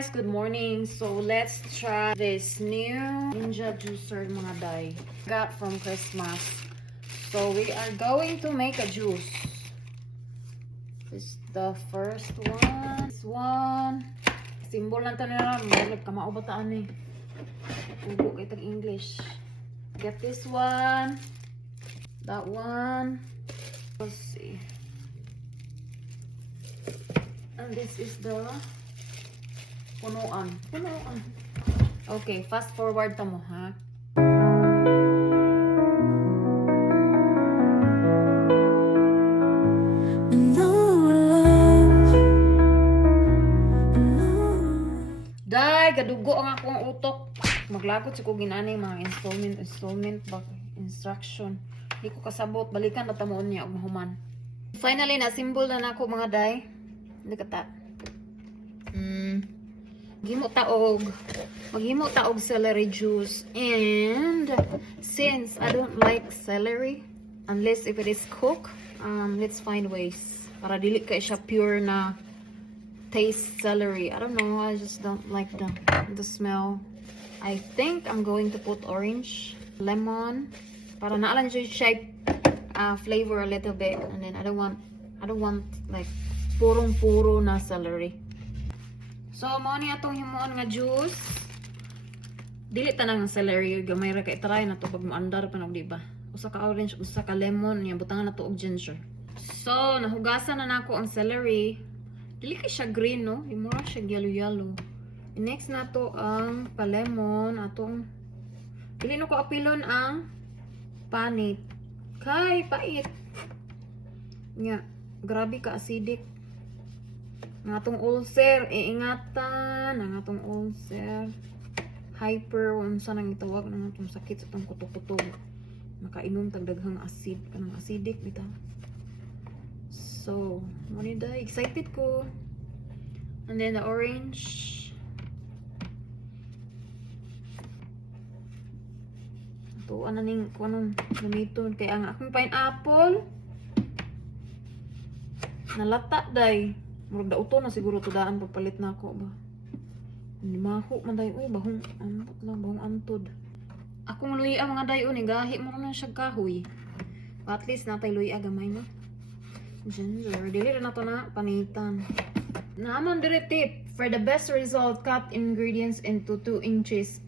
guys, good morning. So let's try this new Ninja juicer mga day. Got from Christmas. So we are going to make a juice. This is the first one. This one. Symbol lang tayo na lang. Kamao bataan eh. Ugo kay tag English. Get this one. That one. Let's see. And this is the punuan. Okay, fast forward ta mo ha. Day, gadugo ang akong utok. Maglagot si ko ginani mga installment bag instruction. Di ko kasabot, balikan na tamuon niya og mahuman. Finally na symbol na nako mga day. Hindi kata. Maghimo taog celery juice. And since I don't like celery unless if it is cooked, let's find ways para dili ka siya pure na taste celery. I don't know, I just don't like the smell. I think I'm going to put orange, lemon para naalan siya flavor a little bit, and then I don't want like purong-puro na celery. So, mao ni atong himuon nga juice. Dili tanang celery, gamay ra kay try na to pag maandar pa nog di ba. Usa ka orange, usa ka lemon, nya butangan na to og ginger. So, nahugasan na nako ang celery. Dili kay siya green no, imura siya yellow. Next na to ang palemon, atong dili no ko apilon ang panit. Kay pait. Nya, grabe ka acidic. Ang atong ulcer, iingatan ang atong ulcer. Hyper, unsa nang itawag ng atong sakit sa atong kutok-kutok. Makainom tag daghang acid, kanang acidic bitaw. So, monida, excited ko. And then the orange. Ito, ano ning, anong gamiton. Kaya ang akong pineapple, nalata day. Murag dauto na siguro to daan pagpalit na ako ba. Hindi maho man day, uy, bahong ambot lang, bahong antod. Akong luya mga day, ni gahi mo na siya kahoy. At least natay luya gamay na. Ginger, dili na to na panitan. Naman dire tip, for the best result, cut ingredients into 2 inches.